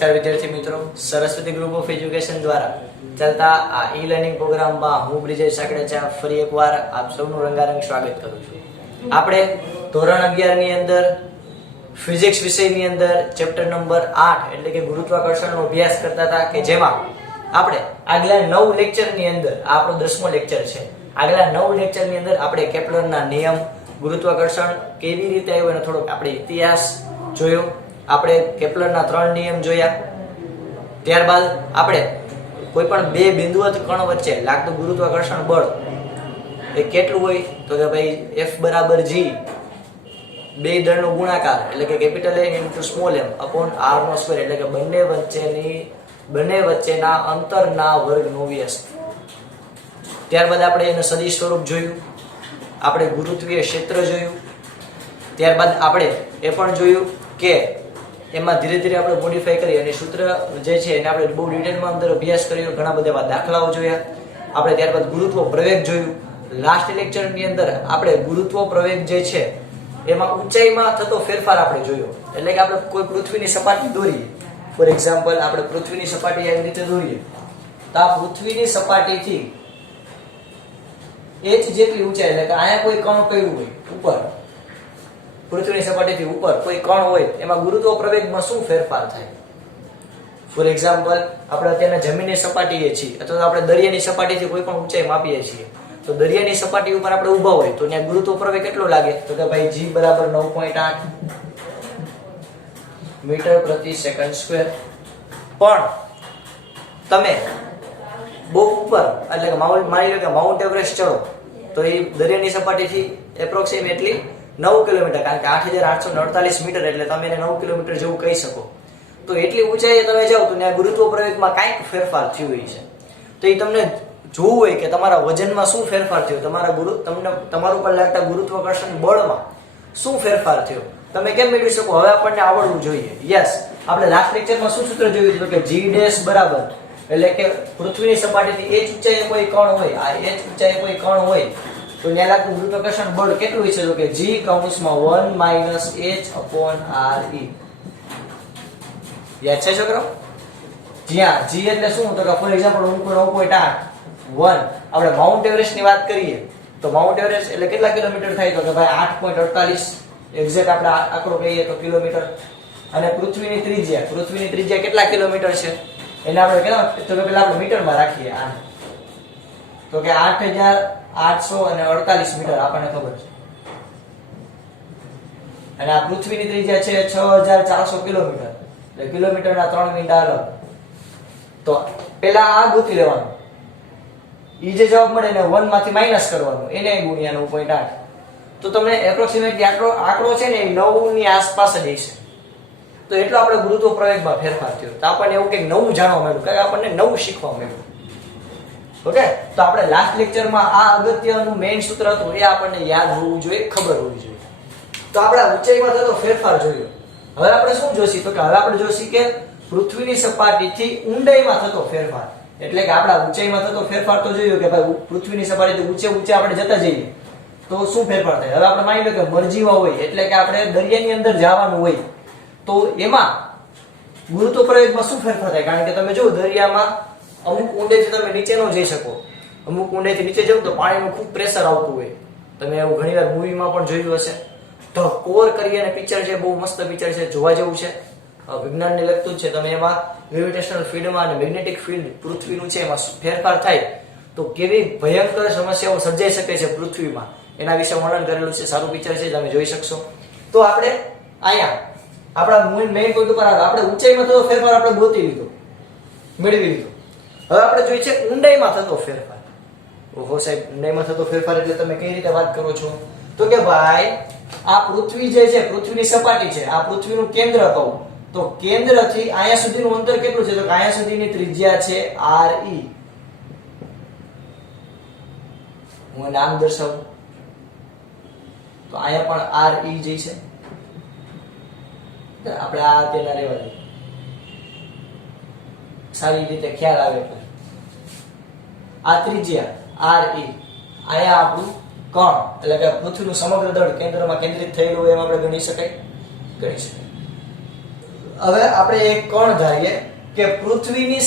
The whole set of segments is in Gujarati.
નમસ્કાર વિદ્યાર્થી મિત્રો, સરસ્વતી ગ્રુપ ઓફ એજ્યુકેશન દ્વારા ચાલતા આ ઈ લર્નિંગ પ્રોગ્રામમાં હું બ્રિજેશ સાકડેચા ફરી એકવાર આપ સૌનું રંગારંગ સ્વાગત કરું છું. આપણે ધોરણ 11 ની અંદર ફિઝિક્સ વિષયની અંદર ચેપ્ટર નંબર 8 એટલે કે ગુરુત્વાકર્ષણનો અભ્યાસ કરતા હતા કે જેમાં આપણે આગલા 9 લેક્ચરની અંદર આપણો 10મો લેક્ચર છે. આગલા 9 લેક્ચરની અંદર આપણે કેપ્લરના નિયમ, ગુરુત્વાકર્ષણ કેવી રીતે આવ્યો એનો થોડોક આપણે ઇતિહાસ જોયો. આપણે કેપ્લરના 3 નિયમ જોયા. ત્યારબાદ આપણે કોઈ પણ બે બિંદુવત કણ વચ્ચે લાગતું ગુરુત્વાકર્ષણ બળ એ કેટલું હોય તો કે ભાઈ F બરાબર G બે દળનો ગુણાકાર એટલે કે capital A into small m upon r નો સ્ક્વેર એટલે કે બંને વચ્ચેના અંતરના વર્ગનો વ્યસ્ત. ત્યારબાદ આપણે એનું સદિશ સ્વરૂપ જોયું. આપણે ગુરુત્વીય ક્ષેત્ર જોયું. ત્યારબાદ આપણે એ પણ જોયું કે એમાં ધીરે ધીરે આપણે મોડિફાઈ કરી અને સૂત્ર જે છે એને આપણે બહુ ડિટેલમાં અંદર અભ્યાસ કર્યો. ઘણા બધા એવા દાખલાઓ જોયા આપણે. ત્યારબાદ ગુરુત્વ પ્રવેગ જોયું. લાસ્ટ લેક્ચરની અંદર આપણે ગુરુત્વ પ્રવેગ જે છે એમાં ઊંચાઈમાં થતો ફેરફાર આપણે જોયો. એટલે કે આપણે કોઈ પૃથ્વીની સપાટી દોરીએ, ફોર એક્ઝામ્પલ આપણે પૃથ્વીની સપાટી આવી રીતે દોરીએ તો આ પૃથ્વીની સપાટીથી h જેટલી ઊંચાઈ એટલે કે અહીંયા કોઈ કણ પડ્યું હોય ઉપર, પૃથ્વીની સપાટીથી ઉપર કોઈ કણ હોય એમાં ગુરુત્વ પ્રવેગમાં શું ફેરફાર થાય. ફોર એક્ઝામ્પલ આપણે અત્યારના જમીનની સપાટીએ છીએ અથવા આપણે દરિયાની સપાટીથી કોઈ પણ ઊંચાઈ માપીએ છીએ તો દરિયાની સપાટી ઉપર આપણે ઊભા હોય તો ત્યાં ગુરુત્વ પ્રવેગ કેટલો લાગે તો કે ભાઈ G બરાબર 9.8 મીટર પ્રતિ સેકન્ડ સ્ક્વેર. પણ તમે બહુ ઉપર એટલે કે માની લો કે માઉન્ટ એવરેસ્ટ ચડો તો એ દરિયાની સપાટીથી એપ્રોક્સિમેટલી 9 કિલોમીટર, કારણ કે 8848 મીટર એટલે તમે એને 9 કિલોમીટર જેવું કહી શકો. તો એટલી ઊંચાઈએ તમે જાઓ તો ત્યાં ગુરુત્વ પ્રવેગમાં કાંઈક ફેરફાર થયો હોય છે. તો એ તમને જોવું હોય કે તમારા વજનમાં શું ફેરફાર થયો, તમારું પર લાગતા ગુરુત્વાકર્ષણ બળમાં શું ફેરફાર થયો, તમે કેમ મેળવી શકો હવે આપણને આવડવું જોઈએ. યસ, આપણે લાસ્ટ લેક્ચરમાં શું સૂત્ર જોયું હતું કે G ડેશ બરાબર એટલે કે પૃથ્વીની સપાટીથી h ઊંચાઈએ કોઈ કણ હોય, આ h ઊંચાઈએ કોઈ કણ હોય તો ત્યાં લાગતું ગુરુત્વાકર્ષણ બળ કેટલું હોય છે તો કે G કૌંસમાં 1 - h upon re. યાદ છે છોકરો? જ્યાં G એટલે શું તો કે ફોર એક્ઝામ્પલ 9.8 1 આપણે માઉન્ટ એવરેસ્ટ ની વાત કરીએ તો માઉન્ટ એવરેસ્ટ એટલે કેટલા કિલોમીટર થાય તો કે ભાઈ 8.48 એક્ઝેક્ટ આપણે આંકડો કહીએ તો કિલોમીટર. અને પૃથ્વીની ત્રિજ્યા કેટલા કિલોમીટર છે એને આપણે કેટલા તો કે પેલા આપણે મીટરમાં રાખીએ આ તો કે 8848 મીટર આપણને ખબર છે. અને આ પૃથ્વીની ત્રિજ્યા છે 6400 કિલોમીટર એટલે કિલોમીટરના 3 મીંડા અલગ. તો પેલા આ ગોતી લેવાનું, ઈ જે જવાબ મળે એને 1 માંથી માઈનસ કરવાનું, એને ગુણ્યા 9.8 તો તમને એપ્રોક્સિમેટલી આંકડો છે ને એ 9 ની આસપાસ જ હશે. તો એટલો આપણે ગુરુત્વ પ્રવેગમાં ફેરફાર થયો. તો આપણને એવું કંઈક નવું જાણવા મળ્યું, કે આપણને નવું શીખવા મળ્યું. ઓકે, તો આપણે લાસ્ટ લેક્ચરમાં આ અગત્યનું મેઇન સૂત્ર હતું એ આપણને યાદ હોવું જોઈએ, ખબર હોવી જોઈએ. તો આપણે ઊંચાઈમાં થતો ફેરફાર જોયો. હવે આપણે શું જોઈશું તો કે હવે આપણે જોઈશું કે પૃથ્વીની સપાટીથી ઊંડાઈમાં થતો ફેરફાર. એટલે કે આપણા ઊંચાઈમાં થતો ફેરફાર તો જોયો કે ભાઈ પૃથ્વીની સપાટીથી ઊંચે આપણે જતા જઈએ તો શું ફેરફાર થાય. હવે આપણે માની લો કે મરજીવા હોય એટલે કે આપણે દરિયાની અંદર જવાનું હોય તો એમાં ગુરુત્વ પ્રવેગમાં શું ફેરફાર થાય. કારણ કે તમે જો દરિયામાં અમુક ઊંડેથી તમે નીચે ન જઈ શકો, અમુક ઊંડેથી નીચે જાવ તો પાણીનું ખૂબ પ્રેશર આવતું હોય. તમે એવું ઘણીવાર મૂવીમાં પણ જોયું હશે. તો કોર કરી અને પિક્ચર છે, બહુ મસ્ત પિક્ચર છે, જોવા જેવું છે, વિજ્ઞાનને લગતું જ છે. તમે એમાં ગ્રેવિટેશનલ ફિલ્ડમાં અને મેગ્નેટિક ફિલ્ડ પૃથ્વીનું છે એમાં ફેરફાર થાય તો કેવી ભયંકર સમસ્યાઓ સર્જાઈ શકે છે પૃથ્વીમાં એના વિશે વર્ણન કરેલું છે. સારું પિક્ચર છે, તમે જોઈ શકશો. તો આપણે અહીંયા આપણા મેઇન પોઈન્ટ ઉપર આપણે ઊંચાઈમાં થતો ફેરફાર આપણે ગોતી લીધો, મેળવી લીધો. હવે આપણે જોઈએ છે ઊંડાઈમાં થતો ફેરફાર. ઓહો સાહેબ, ઊંડાઈમાં થતો ફેરફાર એટલે તમે કઈ રીતે વાત કરો છો તો કે ભાઈ આ પૃથ્વી જે છે, પૃથ્વીની સપાટી છે, આ પૃથ્વીનું કેન્દ્ર કહું તો કેન્દ્રથી અહીંયા સુધીનું અંતર કેટલું છે તો કે અહીંયા સુધીની ત્રિજ્યા છે re. હું નામ દર્શાવું તો અહીંયા પણ re જે છે આપણે આ તેના રહેવા દઈએ, સારી રીતે ખ્યાલ આવે એટલે આ ત્રિજ્યા re, અહીંયા આપણું કણ એટલે કે પૃથ્વીનું સમગ્ર દળ કેન્દ્રમાં કેન્દ્રિત થયેલું હોય એમ આપણે ગણી શકાય. હવે આપણે એક કણ ધારીએ કે પૃથ્વીની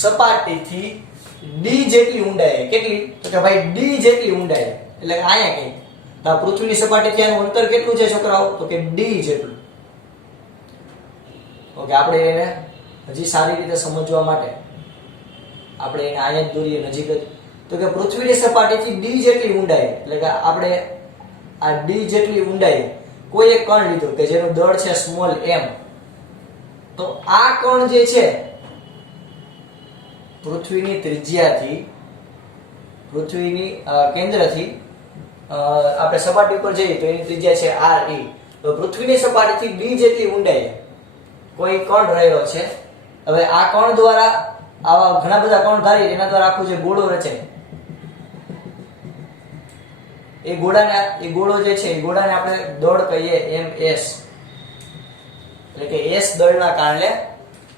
સપાટીથી ડી જેટલી ઊંડાઈ, કેટલી? તો કે ભાઈ ડી જેટલી ઊંડાઈ, એટલે કે અહીંયા કઈ તો પૃથ્વીની સપાટીથી આનું અંતર કેટલું છે છોકરાઓ? તો કે ડી જેટલું. ઓકે, આપણે એને હજી સારી રીતે સમજવા માટે આપણે એને અહીંયા જ દોરીએ નજીક જ. તો કે પૃથ્વીની સપાટીથી ડી જેટલી ઊંડાઈ, એટલે કે આપણે આ ડી જેટલી ઊંડાઈ કોઈ એક કણ લીધો કે જેનું દળ છે સ્મોલ m. તો આ કણ જે છે પૃથ્વીની ત્રિજ્યાથી, પૃથ્વીની કેન્દ્રથી આપણે સપાટી ઉપર જઈએ તો એની ત્રિજ્યા છે re. તો પૃથ્વીની સપાટીથી ડી જેટલી ઊંડાઈ કોઈ કણ રહેલો છે. હવે આ કણ દ્વારા આવા ઘણા બધા કણ ધારી એના દ્વારા આખું જે ગોળો રચાય, એ ગોળો જે છે એ ગોળાને આપણે દળ કહીએ ms. એટલે કે s દળના કારણે,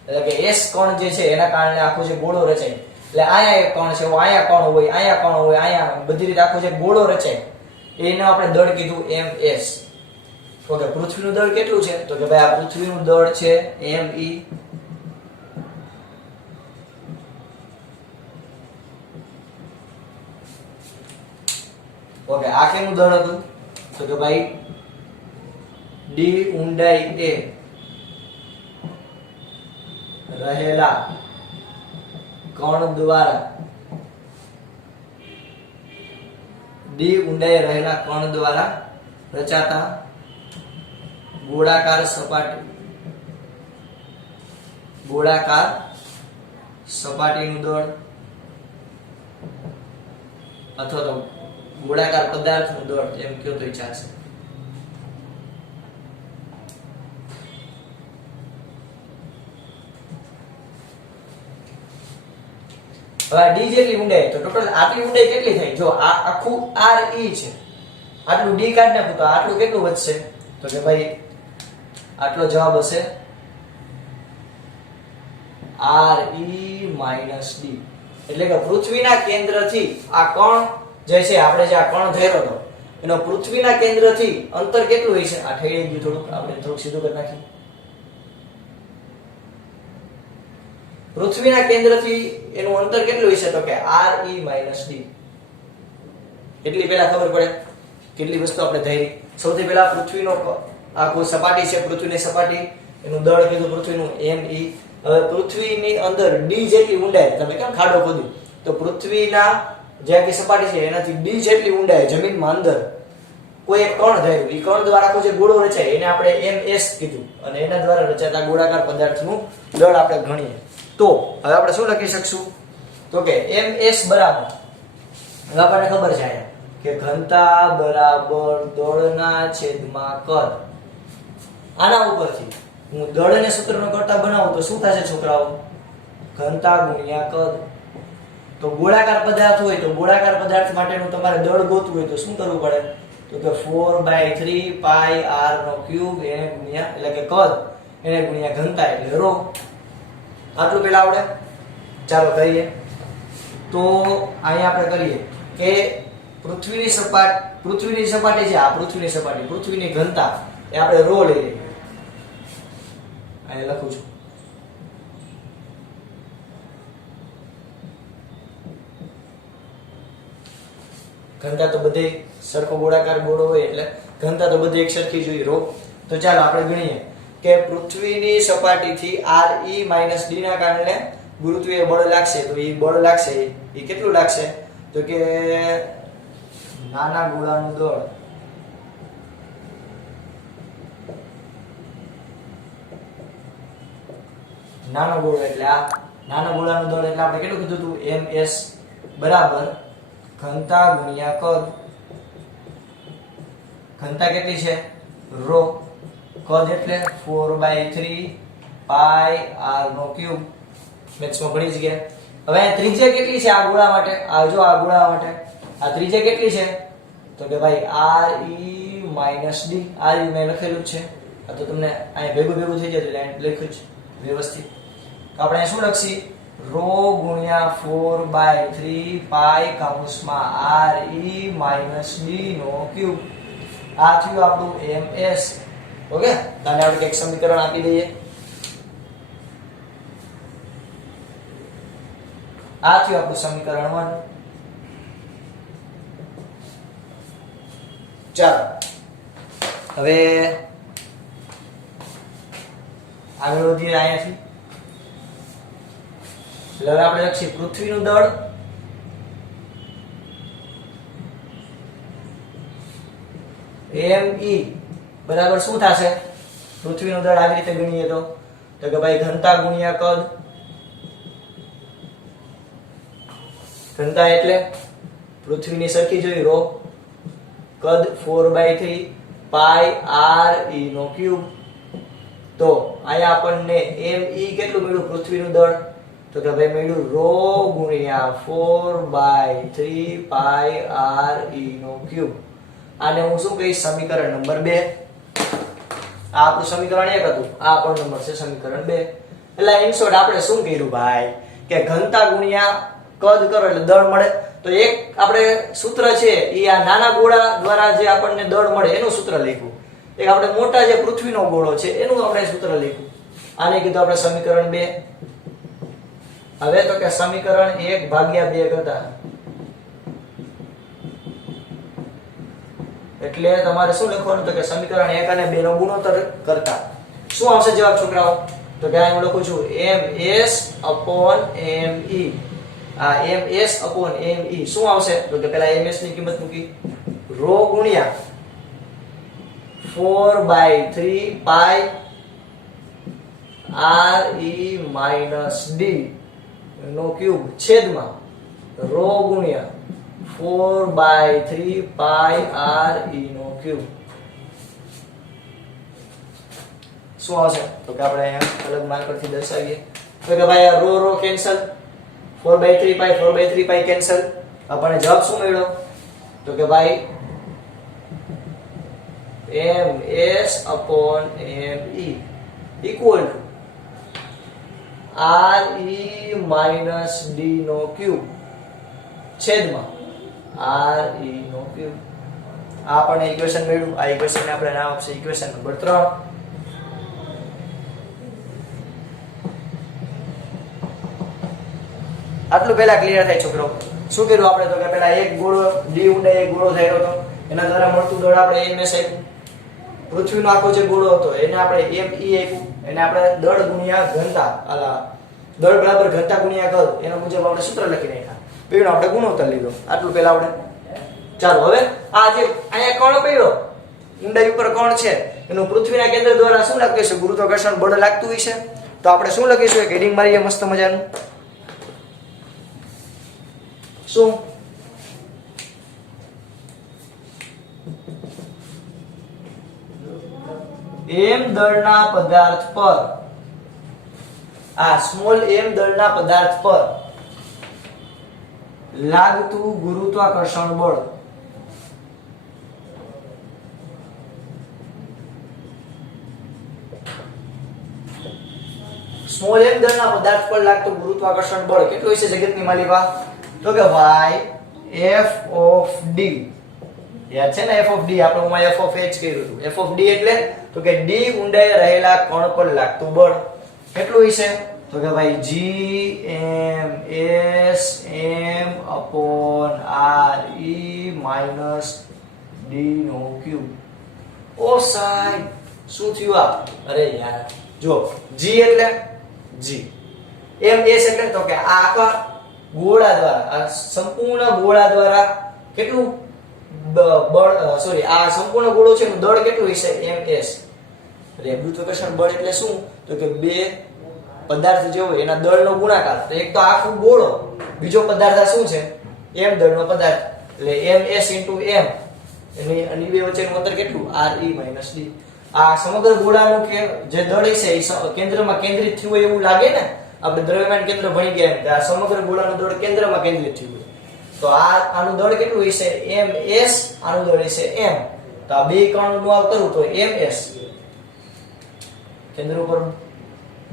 એટલે કે s કણ જે છે એના કારણે આખું જે ગોળો રચાય. એટલે અહીંયા એક કણ છે, અહીંયા કણ હોય, અહીંયા કણ હોય, અહીંયા બધી રીતે આખું જે ગોળો રચાય એને આપણે દળ કીધું ms. ઓકે, પૃથ્વીનું દળ કેટલું છે? તો કે ભાઈ આ પૃથ્વીનું દળ છે me. ઓકે, આ કેનું દળ હતું? તો કે ભાઈ ડી ઊંડાઈ એ રહેલા કણ દ્વારા, ડી ઊંડાઈ રહેલા કણ દ્વારા રચાતા ગોળાકાર સપાટીનું દળ અથવા તો ગોળાકાર પદાર્થનું દળ એમ કયો તો ચાલશે. હવે ડી જેટલી ઊંડાઈ, તો ટોટલ આટલી ઊંડાઈ કેટલી થઈ? જો આ આખું re છે, આટલું ડી કાઢી નાખું તો આટલું કેટલું વધશે? તો કે ભાઈ આટલો જવાબ હશે re - d. એટલે કે પૃથ્વીના કેન્દ્રથી આ કણ જે છે, આપણે જે આ કણ ધર્યો હતો એનો પૃથ્વીના કેન્દ્રથી અંતર કેટલું હોય છે? આ ઠેડી ગયું થોડુંક, આપણે થોડુંક સીધું કરી નાખીએ. પૃથ્વીના કેન્દ્રથી એનું અંતર કેટલું હોય છે? તો કે re - d. એટલી પહેલા ખબર પડે કેટલી વસ્તુ આપણે ધારી. સૌથી પહેલા પૃથ્વીનો આ કોઈ સપાટી છે, પૃથ્વીની સપાટી, એનું દળ કીધું પૃથ્વીનું me. હવે પૃથ્વીની અંદર ડી જેટલી ઊંડાઈ, તમે કેમ ખાડો ખોદ્યું? તો પૃથ્વીના જે આખી સપાટી છે એનાથી ડી જેટલી ઊંડાઈ જમીનમાં અંદર કોઈ એક કણ ધાર્યું, એ કણ દ્વારા આખો જે ગોળો રચાય એને આપણે ms કીધું, અને એના દ્વારા રચાતા ગોળાકાર પદાર્થનું દળ આપણે ગણીએ. તો હવે આપણે શું લખી શકશું? તો કે ms બરાબર, હવે આપણને ખબર છે કે ઘનતા બરાબર દળના છેદમાં કદ. આના ઉપરથી હું દળને સૂત્રનો કરતા બનાવું તો શું થશે છોકરાઓ? ઘનતા ગુણ્યા કદ. તો ગોળાકાર પદાર્થ હોય તો ગોળાકાર પદાર્થ માટેનું તમારે દળ ગોતવું હોય તો શું કરવું પડે? તો કે 4/3 પાઈ r નો ક્યુબ એને ગુણ્યા, એટલે કે કદ એને ગુણ્યા ઘનતા એટલે ρ. આટલું પેલા આવડે? ચાલો કરીએ. તો અહીંયા આપણે કરીએ કે પૃથ્વીની સપાટી છે, આ પૃથ્વીની સપાટી, પૃથ્વીની ઘનતા એ આપણે ρ લઈએ. અહીંયા લખું છું. ઘનતા તો બધે સરખો ગોળાકાર ગોળો હોય એટલે ઘનતા તો બધી એક સરખી જોઈએ ρ. તો ચાલો આપણે ગણીએ કે પૃથ્વીની સપાટીથી re - d ના કારણે ગુરુત્વીય બળ લાગશે. તો એ બળ લાગશે એ કેટલું લાગશે? તો કે નાના ગોળાનું દળ નાનો ગોળો એટલે આ નાના ગોળાનું દળ એટલે આપણે કેટલું કીધું હતું? ms બરાબર ઘનતા ગુણ્યા કદ. ઘનતા કેટલી છે? ρ. કદ એટલે 4/3 પાઈ r નો ક્યુબ. મેથ્સમાં ભણી જ ગયા. હવે આ ત્રિજ્યા કેટલી છે આ ગોળા માટે? આ જો આ ગોળા માટે આ ત્રિજ્યા કેટલી છે? તો કે ભાઈ re - d. re મેં લખેલું છે, આ તો તમને અહીંયા ભેગું થઈ જશે એટલે લખ્યું છે વ્યવસ્થિત. તો આપણે શું લખશી? ρ ગુણ્યા 4/3 પાઈ કૌંસમાં re - d નો ક્યુબ. આ થયું આપણું ms ઓકે, આને આપણે એક સમીકરણ આપી દઈએ. આ થયું આપણું સમીકરણ 1. ચાલો હવે આગળ વધીએ અહીંયાથી. એટલે હવે આપણે લખીએ પૃથ્વીનું દળ me બરાબર શું થશે? પૃથ્વીનું દળ આવી રીતે ગણીએ તો કે ભાઈ ઘનતા ગુણ્યા કદ. ઘનતા એટલે પૃથ્વીની સરખી જોઈ રો, કદ 4/3 પાઈ r e નો ક્યુબ. તો અહીંયા આપણને me કેટલું મળ્યું પૃથ્વીનું દળ? તો કે ભાઈ મળ્યું રો ગુણ્યા 4/3 પાઈ r e નો ક્યુબ. આને હું શું કહીશ? સમીકરણ નંબર 2. આ આપણું સમીકરણ 1 હતું, આ આપણો નંબર છે સમીકરણ 2. એટલે ઇન શોર્ટ આપણે શું કર્યું ભાઈ કે ઘનતા ગુણ્યા કદ કરો એટલે દળ મળે. તો એક આપણે સૂત્ર છે એ આ નાના ગોળા દ્વારા જે આપણને દળ મળે એનું સૂત્ર લખ્યું. એક આપણે મોટા જે પૃથ્વીનો ગોળો છે એનું આપણે સૂત્ર લખ્યું. આને કીધું આપણે સમીકરણ 2. હવે તો કે સમીકરણ 1/2 કરતા એટલે તમારે શું લખવાનું? તો કે સમીકરણ 1 અને 2 નો ગુણોત્તર કરતા શું આવશે જવાબ છોકરાઓ? તો કે અહીં હું લખું છું ms/me. આ ms/me શું આવશે? તો કે પહેલા ms ની કિંમત મૂકી, રો ગુણ્યા 4/3 પાઈ r e - d નો ક્યુબ છેદમાં રો ગુણ્યા 4/3 પાઈ r e નો ક્યુબ. શું આવશે? તો કે આપણે અહીંયા અલગ માર્કરથી દર્શાવીએ તો કે ભાઈ આ રો કેન્સલ, 4/3 પાઈ કેન્સલ. આપણને જવાબ શું મળ્યો? તો કે ભાઈ ms/me equal to r e - d નો ક્યુબ છેદમાં r e નો ક્યુબ. આ આપણને ઇક્વેશન મળ્યું. આ ઇક્વેશનને આપણે નામ આપશે ઇક્વેશન નંબર 3. આટલું પહેલા ક્લિયર થાય છોકરો. શું કર્યું આપણે? તો કે પહેલા એક ગોળો d ઊંડાઈ એક ગોળો થયો હતો, એના દ્વારા મળતું દળ આપણે ms આપ્યું. પૃથ્વીનો આખો જે ગોળો હતો એને આપણે me આપ્યું. એને આપણે દળ ગુણ્યા ઘનતા, આલા દળ બરાબર ઘનતા ગુણ્યા કદ એના મુજબ આપણે સૂત્ર લખી નાખ્યા. પેલો આપણે ગુણોત્તર લીધો. આટલું પહેલા આપણે. ચાલો હવે આ જે અહીંયા કણ પડ્યો ઊંડાઈ ઉપર કણ છે એનું પૃથ્વીના કેન્દ્ર દ્વારા શું લાગતું છે? ગુરુત્વાકર્ષણ બળ લાગતું હોય છે. તો આપણે શું લખીશું? એક હેડિંગ મારીએ મસ્ત મજાનું. શું? m દળના પદાર્થ પર, આ સ્મોલ m દળના પદાર્થ પર લાગતું ગુરુત્વાકર્ષણ બળ. સ્મોલ m દળના પદાર્થ પર લાગતું ગુરુત્વાકર્ષણ બળ કેટલું હશે જગતની માલિકા? તો કે ભાઈ f of d. યાદ છે ને f of d? આપણે હું f of h કર્યું હતું. f of d એટલે તો કે d ઊંડાઈ રહેલા કણ પર લાગતું બળ કેટલું હશે? તો કે ભાઈ g ms m/r e - d નો ક્યુબ. ઓ સાહેબ શું થયું આ? અરે યાર જો g એટલે g, ms એટલે તો કે આ આખા ગોળા દ્વારા, આ સંપૂર્ણ ગોળા દ્વારા કેટલું બળ, સોરી આ સંપૂર્ણ ગોળો છે એનું દળ કેટલું હશે? ms. એટલે ગુરુત્વાકર્ષણ બળ એટલે શું? તો કે બે પદાર્થ જે હોય એના દળનો ગુણાકાર. તો એક તો આખું ગોળો, બીજો પદાર્થ આ શું છે? m દળનો પદાર્થ. એટલે ms * m. એની બે વચ્ચેનું અંતર કેટલું? r e - d. આ સમગ્ર ગોળાનું કે જે દળ છે એ કેન્દ્રમાં કેન્દ્રિત થયું હોય એવું લાગે ને? આપણે દ્રવ્યમાન કેન્દ્ર ભણી ગયા એમ. આ સમગ્ર ગોળાનું દળ કેન્દ્રમાં કેન્દ્રિત થયું હોય. તો આનું દળ કેટલું હશે? ms. આનું દળ હશે m. તો આ બે કણનું આવ કરું તો ms. કેન્દ્ર ઉપર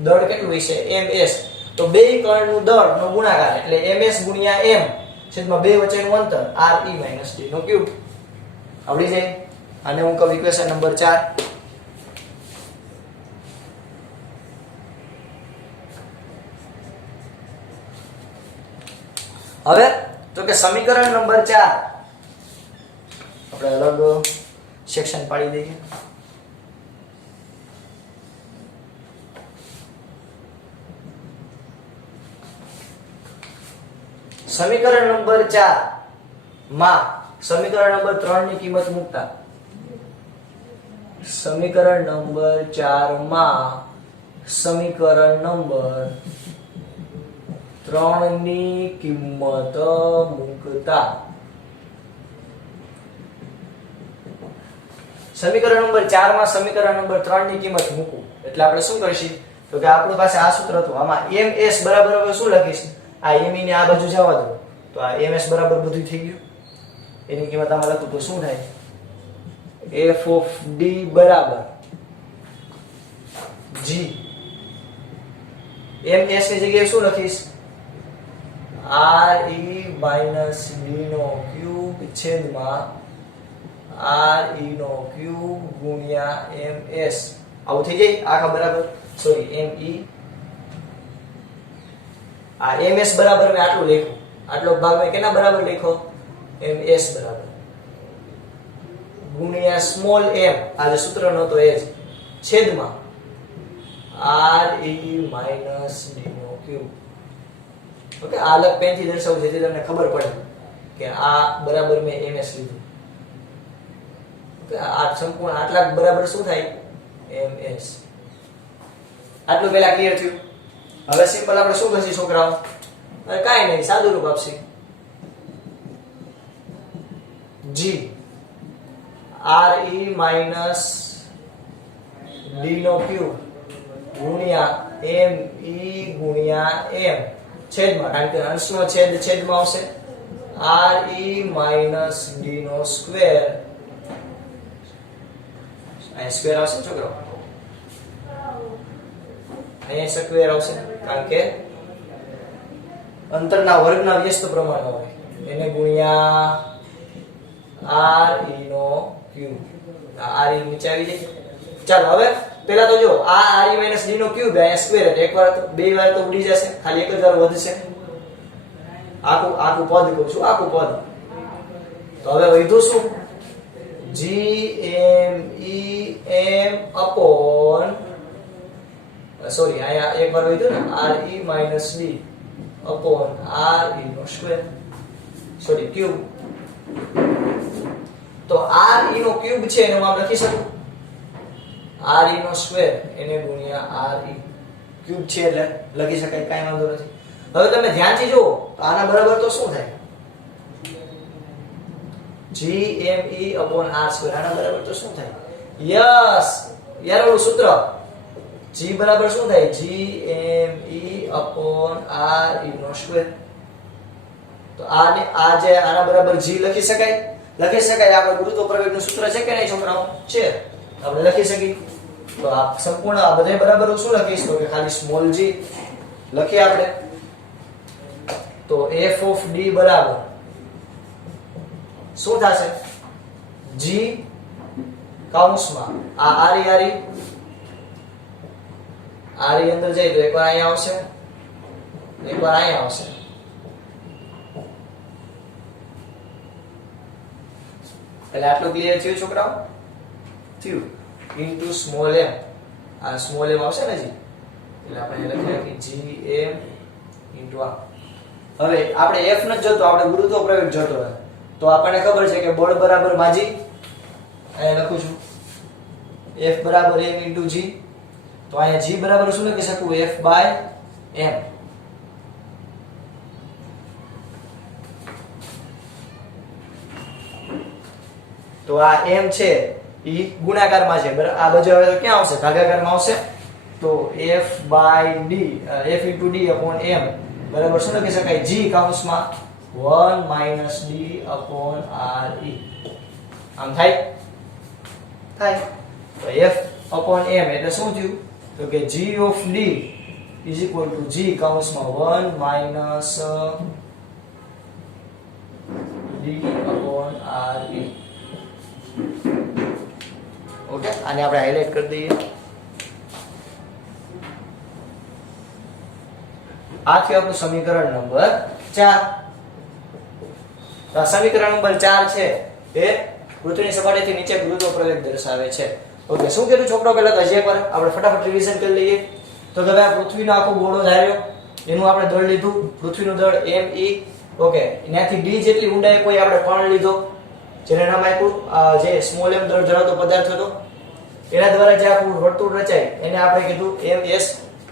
દળ કેટલું હશે? ms. તો બે કણનું દળનો ગુણાકાર એટલે ms ગુણ્યા m છેદમાં બે વચ્ચેનું અંતર r e - d નો ક્યુબ. આવડી જાય. આને હું કહું ઇક્વેશન નંબર 4. હવે તો કે સમીકરણ નંબર 4 આપણે અલગ સેક્શન પાડી દઈએ. સમીકરણ નંબર 4 માં સમીકરણ નંબર 3 ની કિંમત મૂકતા સમીકરણ નંબર 4 માં સમીકરણ નંબર 3 ની કિંમત મૂકતા સમીકરણ નંબર 4 માં સમીકરણ નંબર 3 ની કિંમત મૂકવું એટલે આપણે શું કરીશું તો કે આપણી પાસે આ સૂત્ર હતું. આમાં ms બરાબર હવે શું લખીશ? આ me ને આ બાજુ જવા દો તો આ ms બરાબર બધું થઈ ગયું. એની કિંમત આમાં લખું તો શું થાય? f of d બરાબર g ms ની જગ્યાએ શું લખીશ? re minus d નો ક્યુબ છેદમાં re નો ક્યુબ ગુણ્યા ms આવું થઈ જાય આખા બરાબર. સોરી me આ ms બરાબર મેં આટલું લખ્યું, આટલો ભાગ મેં કેના બરાબર લખ્યો? ms બરાબર ગુણ્યા સ્મોલ m આ જે સૂત્ર નહોતો એ જ છેદમાં re minus d નો ક્યુબ. ઓકે, આ અલગ પેન થી દર્શાવું જેથી તમને ખબર પડે કે આ બરાબર મેં ms લીધું. ઓકે, આ સંપૂર્ણ આટલા બરાબર શું થાય? ms. આટલું પહેલા ક્લિયર થયું. હવે સિમ્પલ આપણે શું કરશું છોકરાઓ? અરે કાઈ નહીં, સાદું રૂપ આપશે g re minus d નો ક્યુબ ગુણ્યા me ગુણ્યા m છેદમાં, કારણ કે અંશનો છેદ છેદમાં આવશે, re minus d નો સ્ક્વેર અહીં સ્ક્વેર આવશે છોકરાઓ, અહીં સ્ક્વેર આવશે કારણ કે અંતરના વર્ગના વ્યસ્ત પ્રમાણમાં હોય એને ગુણ્યા re નો ક્યુબ. આ re નીચે આવી જાય. ચાલો હવે પહેલા તો જો આ re minus d નો ક્યુબ અહીંયા સ્ક્વેર એટલે એકવાર તો બે વાર તો ઉડી જશે, ખાલી એક જ વાર વધશે. આખું પદ કહું છું, આખું પદ. તો હવે વધ્યું શું? g m upon સોરી અહીંયા એક વાર વધ્યું ને re minus d upon re નો સ્ક્વેર સોરી ક્યુબ. તો re નો ક્યુબ છે એને હું આમ લખી શકું re નો સ્ક્વેર એને ગુણ્યા re ક્યુબ છે એટલે લખી શકાય, કાઈ વાંધો નથી. હવે તમે ધ્યાનથી જુઓ તો આના બરાબર તો શું થાય? gme upon r square. આના બરાબર તો શું થાય? યસ યાર ઓલું સૂત્ર g બરાબર શું થાય? gme upon re નો સ્ક્વેર. તો આ જે આના બરાબર g લખી શકાય? લખી શકાય. આપણે ગુરુત્વ પ્રવેગનું સૂત્ર છે કે નહીં છોકરાઓ? છે, આપણે લખી શકીએ. તો આ સંપૂર્ણ આ બધે બરાબર શું લખીશ તો કે ખાલી સ્મોલ g લખીએ આપણે. તો f of d બરાબર શું થશે? g કૌંસમાં આ re અંદર જાય તો એકવાર અહીંયા આવશે, એકવાર અહીંયા આવશે. એટલે આટલું ક્લિયર થયું છોકરાઓ? થયું. ઇન્ટુ સ્મોલ m, આ સ્મોલ m આવશે ને જી, એટલે આપણે લખી નાખી gm ઇન્ટુ આ. હવે આપણે f નથી જોતો, આપણે ગુરુત્વ પ્રવેગ જોતો હોય તો આપણને ખબર છે કે બળ બરાબર માજી, અહીંયા લખું છું f બરાબર m ઇન્ટુ g. તો અહીંયા g બરાબર શું લખી શકું? f by m. તો આ m છે ઈ ગુણાકારમાં છે બરાબર, આ બાજુ હવે તો ક્યાં આવશે? ભાગાકારમાં આવશે. તો f by d f into d upon m બરાબર શું લખી શકાય? g કૌંસમાં 1 minus d upon re. આમ થાય? થાય. તો f upon m એટલે શું થયું? તો કે g of d is equal to g કૌંસમાં 1 minus d upon re. Okay, આને આપણે હાઇલાઇટ કરી દઈએ. આ થયું આપણું સમીકરણ નંબર 4. તો આ સમીકરણ નંબર 4 છે એ પૃથ્વીની સપાટીથી નીચે ગુરુત્વ પ્રવેગ દર્શાવે છે. ઓકે, શું કીધું છોકરો? પહેલા તો હજી એકવાર આપણે ફટાફટ રિવિઝન કરી લઈએ. તો કે ભાઈ પૃથ્વીનો આખો ગોળો ધાર્યો, એનું આપણે દળ લીધું, પૃથ્વીનું દળ me. ઓકે, ત્યાંથી d જેટલી ઊંડાઈ કોઈ આપણે કણ લીધો, જેને નામ આપ્યું જે સ્મોલ m દળ ધરાવતો પદાર્થ હતો, એના દ્વારા જે આખું વર્તુળ રચાય એને આપણે કીધું ms,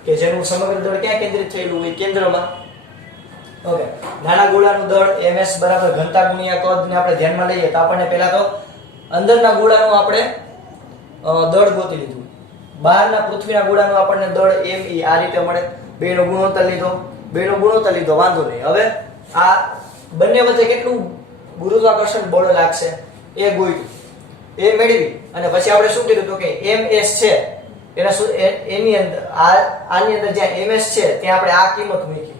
કે જેનું સમગ્ર દળ ક્યાં કેન્દ્રિત થયેલું હોય? કેન્દ્રમાં. ઓકે, નાના ગોળાનું દળ ms બરાબર ઘનતા ગુણ્યા કદ ને આપણે ધ્યાનમાં લઈએ તો આપણને પહેલા તો અંદરના ગોળાનું આપણે દળ ગોતી લીધું, બહારના પૃથ્વીના ગોળાનું આપણને દળ me આ રીતે મળે. બેનો ગુણોત્તર લીધો, વાંધો નહીં. હવે આ બંને વચ્ચે કેટલું ગુરુત્વાકર્ષણ બળ લાગશે એ ગોઈતું, એ મેળવી અને પછી આપણે શું કીધું? તો કે ms છે એના એની અંદર આની અંદર જ્યાં ms છે ત્યાં આપણે આ કિંમત મૂકી.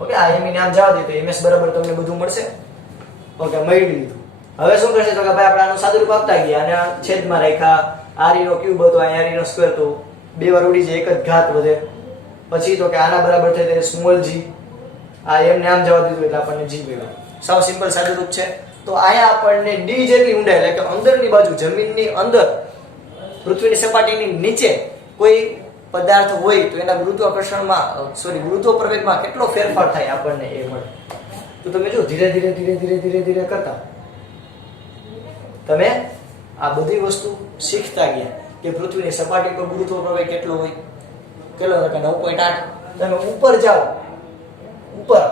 ઓકે, આ m નામ જવા દે તો ms બરાબર તમને બધું મળશે. ઓકે, મેળવી લીધું. હવે શું કરશે? તો કે ભાઈ આપણે આનું સાદુરૂપ આપતા ગયા અને છેદમાં રાખ્યા. r નો ક્યુબ હતો, અહીંયા r નો સ્ક્વેર, તો બે વાર ઉડી જાય, એક જ ઘાત વધે. પછી તો કે આના બરાબર થાય તે સ્મોલ g, આ m નામ જવા દીધું એટલે આપણને g મળ્યું. સાવ સિમ્પલ સાદુરૂપ છે. તો અહીંયા આપણને d જેટલી ઊંડાઈ એટલે કે અંદરની બાજુ જમીનની અંદર પૃથ્વીની સપાટીની નીચે કોઈ પદાર્થ હોય તો એના ગુરુત્વ પ્રવેગમાં કેટલો ફેરફાર થાય આપણને એ મળે. તો તમે જો ધીરે કરતા તમે આ બધી વસ્તુ શીખતા ગયા કે પૃથ્વીની સપાટી પર ગુરુત્વ પ્રવેગ કેટલો હોય, કેટલો? 9.8. તમે ઉપર જાઓ, ઉપર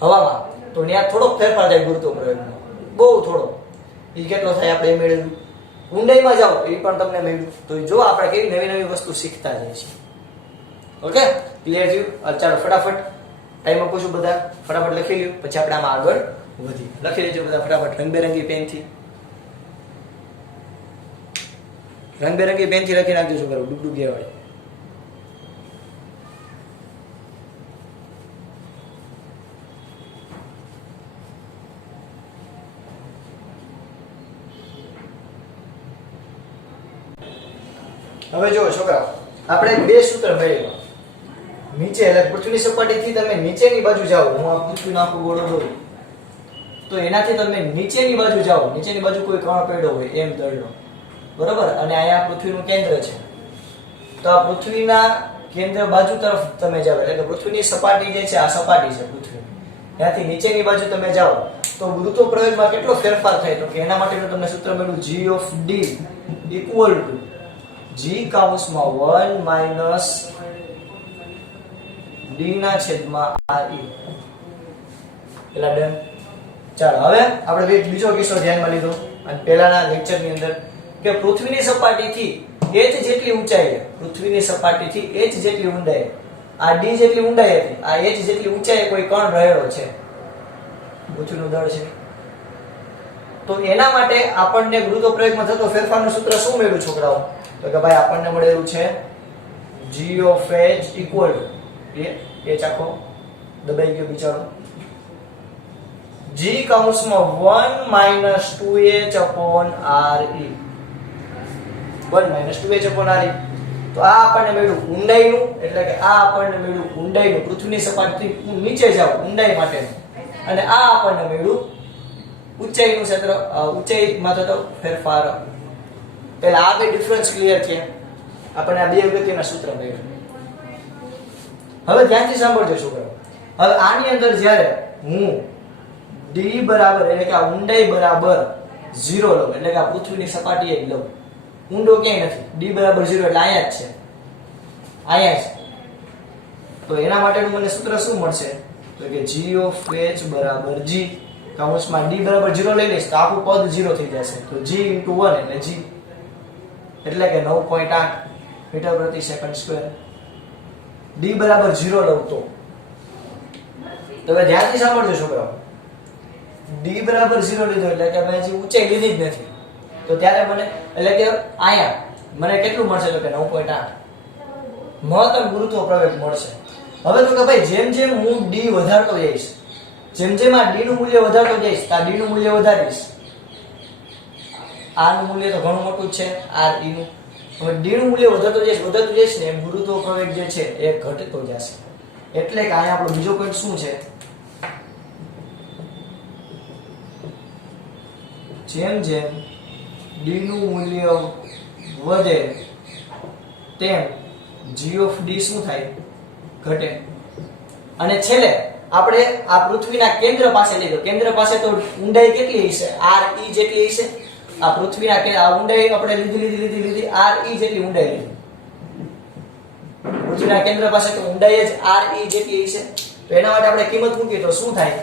હવામાં, તો ત્યાં થોડોક ફેરફાર થાય ગુરુત્વ પ્રવેગમાં, બહુ થોડો. એ કેટલો થાય આપણે મેળવ્યું. ઊંડાઈમાં જાઓ એ પણ તમને મળ્યું. તો જો આપણે કેવી નવી વસ્તુ શીખતા જઈએ છીએ. ઓકે, ક્લિયર થયું? ચાલો ફટાફટ ટાઈમ આપું છું, બધા ફટાફટ લખી લ્યો, પછી આપણે આમાં આગળ વધી. લખી લેજો બધા ફટાફટ રંગબેરંગી પેનથી. રંગબેરંગી પેનથી લખી નાખજો શું કરું? ડુગડુગિયા વાળી. હવે જો છોકરાઓ, આપણે બે સૂત્ર મેળવ્યા. નીચે એટલે પૃથ્વીની સપાટીથી તમે નીચેની બાજુ જાઓ, હું આ પૃથ્વીનો આખો ગોળો દોરું, તો એનાથી તમે નીચેની બાજુ જાઓ, નીચેની બાજુ કોઈ કણ પડ્યો હોય એમ દળનો, બરોબર, અને અહીંયા પૃથ્વીનું કેન્દ્ર છે, તો આ પૃથ્વીના કેન્દ્ર બાજુ તરફ તમે જાઓ એટલે કે પૃથ્વીની સપાટી જે છે, આ સપાટી છે પૃથ્વી, ત્યાંથી નીચેની બાજુ તમે જાઓ તો ગુરુત્વ પ્રવેગમાં કેટલો ફેરફાર થાય? તો કે એના માટેનું તમને સૂત્ર મળ્યું g of d equal to g કૌંસમાં 1 minus d ના છેદમાં re. પેલા ડન. ચાલો હવે આપણે બીજો કિસ્સો ધ્યાનમાં લીધો અને પહેલાના લેક્ચરની અંદર કે પૃથ્વીની સપાટીથી h જેટલી ઊંચાઈ, પૃથ્વીની સપાટીથી h જેટલી ઊંડાઈ, આ d જેટલી ઊંડાઈ હતી, આ h જેટલી ઊંચાઈ કોઈ કણ રહેલો છે, પૃથ્વીનું દળ છે, તો એના માટે આપણને ગુરુત્વ પ્રવેગમાં થતો ફેરફારનું સૂત્ર શું મળ્યું છોકરાઓ? તો કે ભાઈ આપણને મળેલું છે g of h equal to h આખો દબાઈ ગયો બિચારો, g કૌંસમાં 1 minus 2h upon re, 1 minus 2h upon re. તો આ આપણને મળ્યું ઊંડાઈનું, એટલે કે આ આપણને મળ્યું ઊંડાઈનું, પૃથ્વીની સપાટીથી નીચે જાવ ઊંડાઈ માટેનું, અને આ આપણને મળ્યું ઊંચાઈનું ક્ષેત્ર, ઊંચાઈમાં થતો ફેરફાર. પહેલા આ બે ડિફરન્સ ક્લિયર છે, આપણને આ બે અગત્યના સૂત્ર મળ્યા. હવે ધ્યાનથી સાંભળજો છોકરાઓ. હવે આની અંદર જ્યારે હું d બરાબર એટલે કે આ ઊંડાઈ બરાબર 0 લઉં, એટલે કે આ પૃથ્વીની સપાટીએ જ લઉં, ઊંડો ક્યાંય નથી, d બરાબર 0 એટલે અહીંયા જ છે, અહીંયા જ. તો એના માટેનું મને સૂત્ર શું મળશે? તો કે g of h બરાબર g કૌંસમાં d બરાબર 0 લઈ લઈશ તો આખું પદ 0 થઈ જશે, તો g into 1 એટલે g, એટલે કે 9.8 મીટર પ્રતિ સેકન્ડ સ્ક્વેર. d બરાબર 0 લઉં તો હવે ધ્યાનથી સાંભળજો છોકરાઓ, d બરાબર 0 લીધો એટલે કે મેં હજી ઊંચાઈ લીધી જ નથી, તો ત્યારે મને એટલે કે અહીંયા મને કેટલું મળશે? તો કે 9.8 મહત્તમ ગુરુત્વ પ્રવેગ મળશે. હવે તો કે ભાઈ જેમ જેમ હું d વધારતો જઈશ, જેમ જેમ આ d નું મૂલ્ય વધારતો જઈશ, આ d નું મૂલ્ય વધારીશ, r નું મૂલ્ય તો ઘણું મોટું જ છે, r e નું. હવે d નું મૂલ્ય વધારતો જઈશ ને એમ ગુરુત્વ પ્રવેગ જે છે એ ઘટતો જશે. એટલે કે અહીંયા આપણો બીજો પોઈન્ટ શું છે? જેમ જેમ d નું મૂલ્ય વધે તેમ g ઓફ d શું થાય? ઘટે. અને છેલ્લે આપણે આ પૃથ્વીના કેન્દ્ર પાસે લઈ લો. કેન્દ્ર પાસે તો ઊંડાઈ કેટલી હશે? re જેટલી હશે. આ પૃથ્વીના આ ઊંડાઈ આપણે લીધી re જેટલી ઊંડાઈ લીધી. પૃથ્વીના કેન્દ્ર પાસે તો ઊંડાઈ જ re જેટલી હશે. તો એના માટે આપણે કિંમત મૂકીએ તો શું થાય?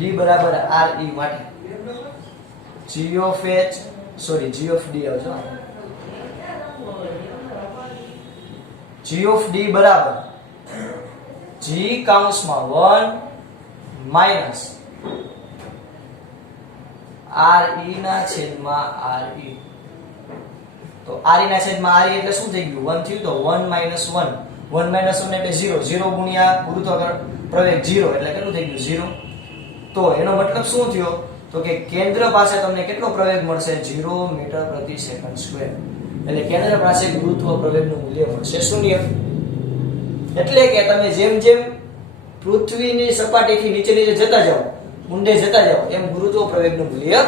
d બરાબર re માટે g of d આવજો. g of d બરાબર g કૌંસમાં 1 માઈનસ re ના છેદમાં re. તો re ના છેદમાં re એટલે શું થઈ ગયું? 1 થયું. તો 1 - 1 1 - 1 એટલે 0 0 ગુણ્યા ગુરુત્વાકર્ષણ પ્રવેગ 0 એટલે કેટલું થઈ ગયું? 0. તો એનો મતલબ શું થયો? તો કે કેન્દ્ર પાસે તમને કેટલો પ્રવેગ મળશે? 0 મીટર પ્રતિ સેકન્ડ સ્ક્વેર. એટલે કેન્દ્ર પાસે ગુરુત્વ પ્રવેગનું મૂલ્ય મળશે 0. એટલે કે તમે જેમ જેમ પૃથ્વીની સપાટીથી નીચે જતા જાઓ, ઊંડે જતા જાઓ, એમ ગુરુત્વ પ્રવેગનું મૂલ્ય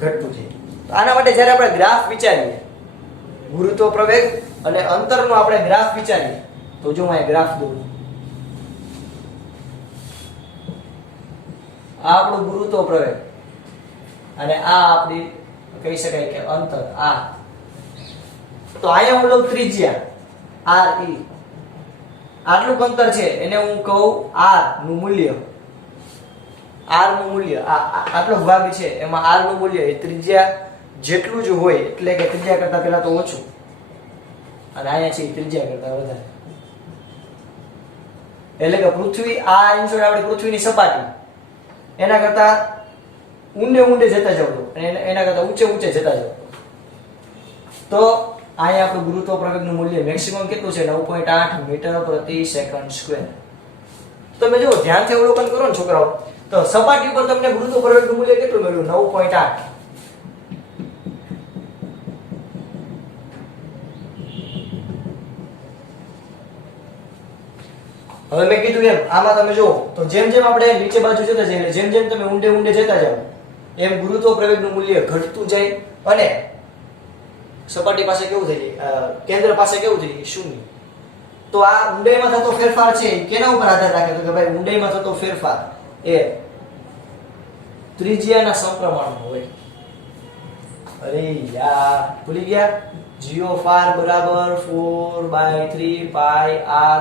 ઘટતું જાય. તો આના માટે જ્યારે આપણે ગ્રાફ વિચારીએ, ગુરુત્વ પ્રવેગ અને અંતરનો આપણે ગ્રાફ વિચારીએ, તો જો હું અહીં ગ્રાફ દઉં. આ આપણું ગુરુત્વ પ્રવેગ અને આ આપણી કહી શકાય કે અંતર. આ તો અહીંયા હું લઉં ત્રિજ્યા re. આટલું અંતર છે એને હું કહું r નું મૂલ્ય. r નું મૂલ્ય આટલો ભાગ છે એમાં r નું મૂલ્ય એ ત્રિજ્યા જેટલું જ હોય. એટલે કે ત્રિજ્યા કરતા પહેલા તો ઓછું અને અહીંયા છે ત્રિજ્યા કરતા વધારે. એટલે કે પૃથ્વી આ ઇન્સોડ આપણી પૃથ્વીની સપાટી એના કરતા ઊંડે જતા જાવ અને એના કરતા ઊંચે જતા જાવ. તો અહીંયા આપણું ગુરુત્વ પ્રવેગનું મૂલ્ય મેક્સિમમ કેટલું છે? 9.8 મીટર પ્રતિ સેકન્ડ સ્ક્વેર. તમે જો ધ્યાનથી અવલોકન કરો ને છોકરાઓ, તો સપાટી પર તમને ગુરુત્વ પ્રવેગનું મૂલ્ય કેટલું મળ્યું? 9.8. હવે મેં કીધું એમ આમાં તમે જો તો જેમ જેમ આપણે નીચે બાજુ જતા જઈએ, જેમ જેમ તમે ઊંડે જતા જાવ, એમ ગુરુત્વ પ્રવેગનું મૂલ્ય ઘટતું જાય અને સપાટી પાસે કેવું થઈ જાય? કેન્દ્ર પાસે કેવું થઈ જાય? 0. તો આ ઊંડાઈમાં થતો ફેરફાર છે કેના ઉપર આધાર રાખે? તો કે ભાઈ ઊંડાઈમાં થતો ફેરફાર એ ત્રિજ્યાના સમપ્રમાણમાં હોય. અરે યાર ભૂલી ગયા. g of r બરાબર 4/3 pi r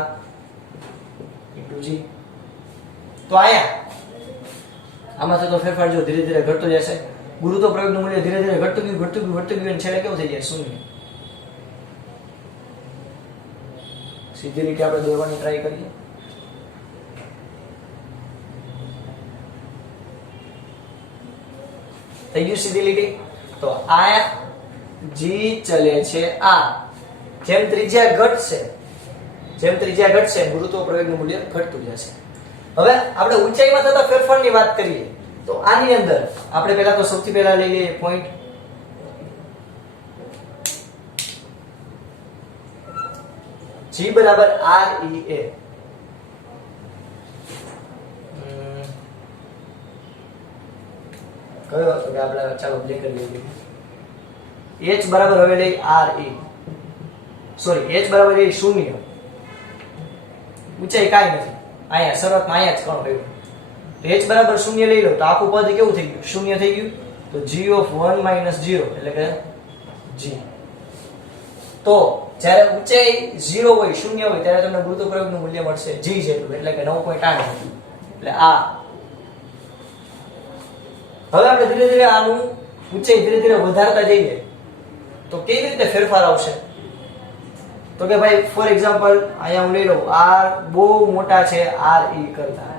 g. તો આમાં થતો ફેરફાર જો ધીરે ધીરે ઘટતો જશે. ગુરુત્વ પ્રવેગનું મૂલ્ય ધીરે ધીરે ઘટતું ગયું અને છેલ્લે કેવું થઈ જાય? 0. સીધી રીતે આપણે દોરવાની ટ્રાય કરીએ. થઈ ગયું સીધી લીટી. તો આ g ચલે છે આ. જેમ ત્રિજ્યા ઘટશે ગુરુત્વ પ્રવેગનું મૂલ્ય ઘટતું જશે. હવે આપણે ઊંચાઈમાં થતા ફેરફારની વાત કરીએ તો આની અંદર આપણે પહેલા તો સૌથી પહેલા લઈ લઈએ પોઈન્ટ. g બરાબર rea. કયો હતો કે આપણે ચાલો પ્લે કરી લઈએ. h બરાબર હવે લઈ re. સોરી h બરાબર એ 0. ઊંચાઈ કાઈ નથી. અહીંયા શરૂઆતમાં અહીંયા જ કોણ કર્યું. h બરાબર 0 લઈ લો તો આખું પદ કેવું થઈ ગયું? 0 થઈ ગયું. તો g of 1 - 0 એટલે કે g. તો જ્યારે ઊંચાઈ 0 હોય 0 હોય ત્યારે તમને ગુરુત્વ પ્રવેગનું મૂલ્ય મળશે g જેટલું એટલે કે 9.8. એટલે આ હવે આપણે ધીરે ધીરે આનું ઊંચાઈ ધીરે ધીરે વધારતા જઈએ તો કેવી રીતે ફેરફાર આવશે? તો કે ભાઈ ફોર એક્ઝામ્પલ અહીંયા હું લઈ લઉં r બહુ મોટા છે re કરતા.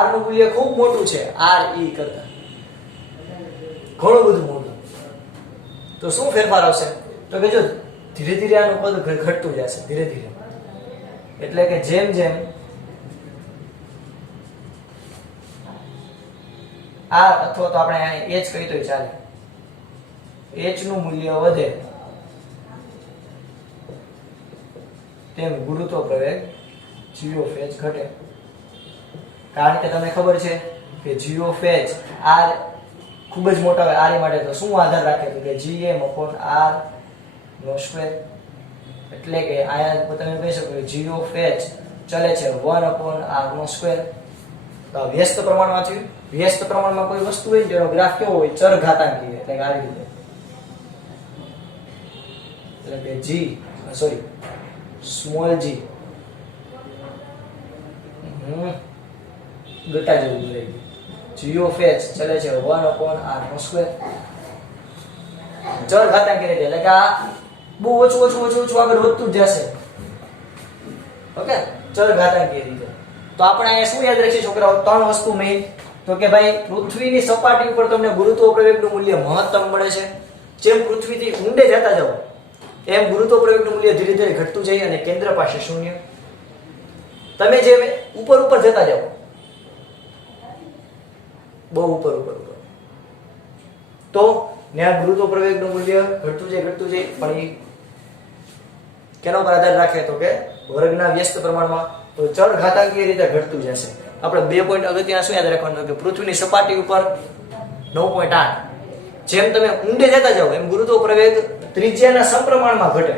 r નું મૂલ્ય ખૂબ મોટું છે re કરતા, ઘણું બધું મોટું. તો શું ફેરફાર આવશે? તો કે જો ધીરે ધીરે આનું પદ ઘટતું જશે ધીરે ધીરે. એટલે કે જેમ જેમ આ અથવા તો આપણે h કહી તોય ચાલે, h નું મૂલ્ય વધે તેમ ગુરુત્વ પ્રવેગ g of h ઘટે. કારણ કે તમને ખબર છે કે g ઓફ h r ખૂબ જ મોટા હોય r માટે, તો શું આધાર રાખે તો કે gm/r નો સ્ક્વેર, એટલે કે આયા તમે કહી શકો કે g ઓફ h ચલે છે 1/r નો સ્ક્વેર. તો વ્યસ્ત પ્રમાણમાં થયું. વ્યસ્ત પ્રમાણમાં કોઈ વસ્તુ હોય તેનો ગ્રાફ કેવો હોય? ચરઘાતાંકી, એટલે કે આવી રીતે, એટલે કે સ્મોલ g ગટા જેવું રહી ગયું. g ઓફ h ચલે છે 1/r નો સ્ક્વેર, ચરઘાતાંકી રીતે, એટલે કે આ બહુ ઓછું આગળ વધતું જ જશે. ઓકે, ચરઘાતાંકી રીતે. તો આપણે અહીંયા શું યાદ રાખીએ છોકરાઓ? ત્રણ વસ્તુ મેઇન. તો કે ભાઈ પૃથ્વીની સપાટી ઉપર તમને ગુરુત્વ પ્રવેગનું મૂલ્ય મહત્તમ મળે છે. જેમ પૃથ્વીથી ઊંડે જતા જાવ એમ ગુરુત્વ પ્રવેગનું મૂલ્ય ધીરે ધીરે ઘટતું જાય અને કેન્દ્ર પાસે શૂન્ય. તમે જે ઉપર જતા જાવ, બહુ ઉપર તો ત્યાં ગુરુત્વ પ્રવેગનું મૂલ્ય ઘટતું જાય પણ એ કેનો પર આધાર રાખે તો કે વર્ગના વ્યસ્ત પ્રમાણમાં. તો ચરઘાતાંકીય રીતે ઘટતું જશે. આપણે 2 પોઈન્ટ અગત્યના શું યાદ રાખવાનું કે પૃથ્વીની સપાટી ઉપર 9.8, જેમ તમે ઊંડે જતા જાવ એમ ગુરુત્વ પ્રવેગ ત્રિજ્યાના સમપ્રમાણમાં ઘટે,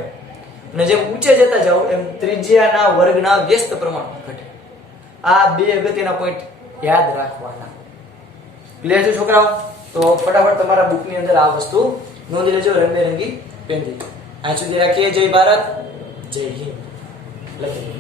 અને જેમ ઊંચે જતા જાવ એમ ત્રિજ્યાના વર્ગના વ્યસ્ત પ્રમાણમાં ઘટે. આ 2 અગત્યના પોઈન્ટ યાદ રાખવાના. ક્લિયર છે છોકરાઓ? તો ફટાફટ તમારા બુકની અંદર આ વસ્તુ નોંધી લેજો રંગબેરંગી પેનથી. આ સુધી રાખીએ. જય ભારત, જય હિન્દ લખી.